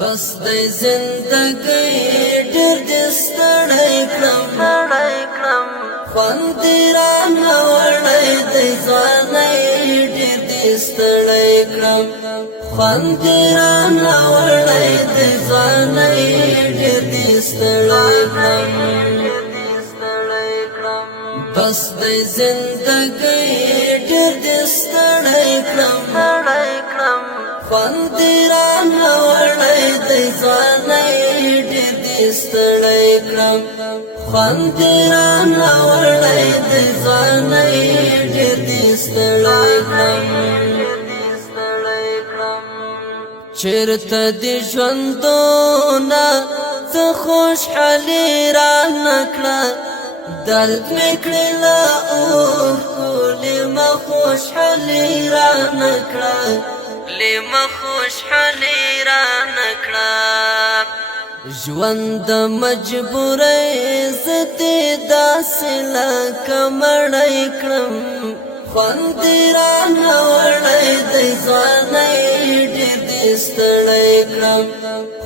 بس د زندګۍ ډېر دې ستړی کړم خوند دې رانه وړی دی ځوانۍ ډېر دې ستړی کړم خوند دې رانه وړی دی ځوانۍ ډېر دې ستړی کړم بس د زندګۍ ډېر دې ستړی کړم خوند دې رانه وړی دی ځوانۍ ډېر دې ستړی کړم خوند دې رانه وړی دی ځوانۍ ډېر دې ستړی کړم چېرته دې ژوندونه څه خوشحالي رانه کړه درد مې کړې له اوښکو لیمه خوشحالي رانه کړه لیمه خوشحالي رانه کړه ژوند د مجبورۍ زه دې داسې لکه مړی کړم خوند دې رانه وړی دی ځوانۍ ډېر دې ستړی کړم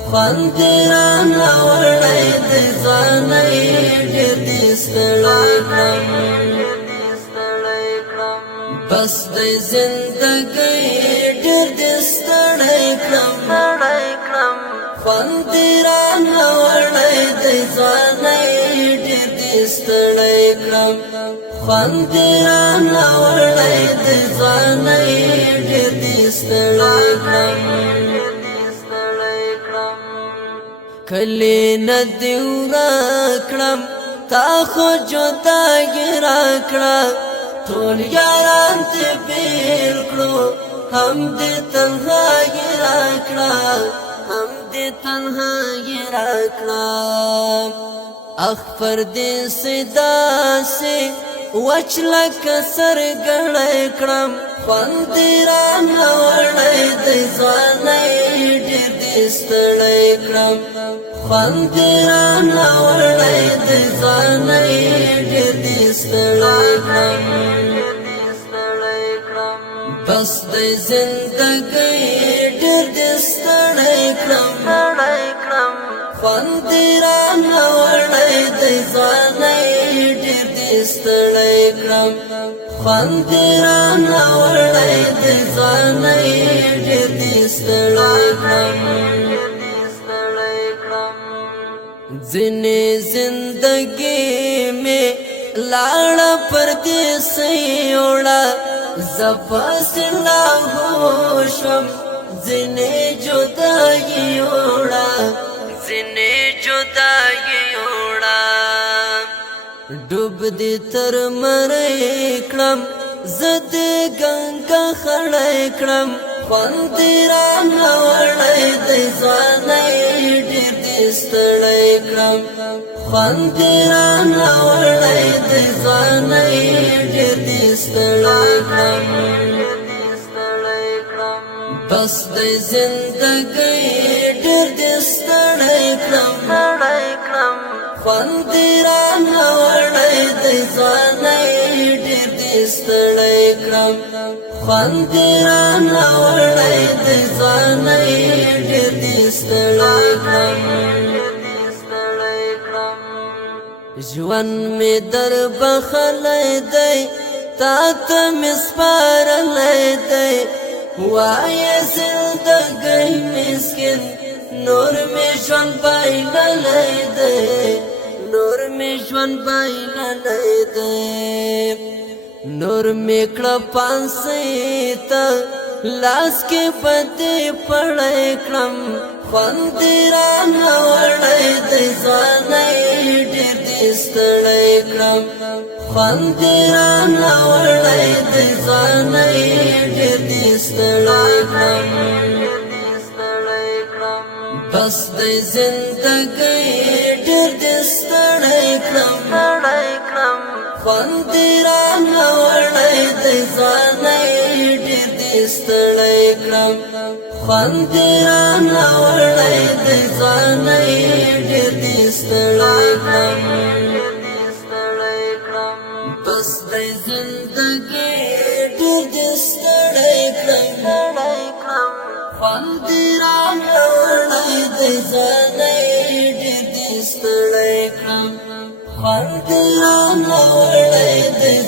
خوند دې رانه وړی دی ځوانۍ ډېر دې ستړی کړم بس د زندګۍ ډېر دې ستړی کړم خوند دې رانه وړی دی ځوانۍ ډېر دې ستړی کړم خوند دې رانه وړی دی ځوانۍ ډېر دې ستړی کړم کلي نه دې ورکړم تا خو جداګي راکړه ټول یاران دې بېل کړو هم دې تنهاګي راکړه هم دې تنهاګي راکړه اخ پر دې داسې وچ لکه سرګړی کړم خوند دې رانه وړی دی ځوانۍ ډېر دې ستړی کړم خوند دې رانه وړی دی ځوانۍ ډېر دې ستړی کړم بس د زندګۍ ډېر دې ستړی کړم خوند دې رانه وړی دی ځوانۍ ډېر دې ستړی کړم خوند دې رانه وړی دی ځوانۍ ډېر دې ستړی کړم ځینې زندګي مې لاړه پردیسۍ وړه زه پسې لاهو شوم ځینې جداګي وړه ځینې جداګي وړه ډوب دې تر مړی کړم زه دې ګنګا خړی کړم خوند دې رانه وړی دی ځوانۍ ډېر دې ستړی کړم خوند دې رانه وړی دی ځوانۍ ډېر دې ستړی کړم بس د زندګۍ ډېر دې ستړی کړم خوند دې رانه وړی دی ځوانۍ ډېر دې ستړی کړم خوند دې رانه وړی دی ځوانۍ ډېر دې ستړی کړم ژوند مې در بخلی دی تا ته مې سپارلی دی وایه زندګۍ مسکین نور مې ژوند بایللی دی نور مې ژوند بایللی دی نور مې کړه پانسۍ ته لاس کې په دې پړی کړم خوند دې رانه وړی دی ځوانۍ ډېر دې ستړی کړم خوند دې رانه وړی دی ځوانۍ ډېر دې ستړی کړم بس د زندګۍ ډېر دې ستړی کړم خوند دې رانه وړی دی ځوانۍ ډېر دې ستړی کړم خوند دې رانه وړی دی ځوانۍ ډېر دې ستړی کړم بس د زندګۍ ډېر دې ستړی کړم خوند دې رانه وړی ستړی کړم خوند لا نوړی دی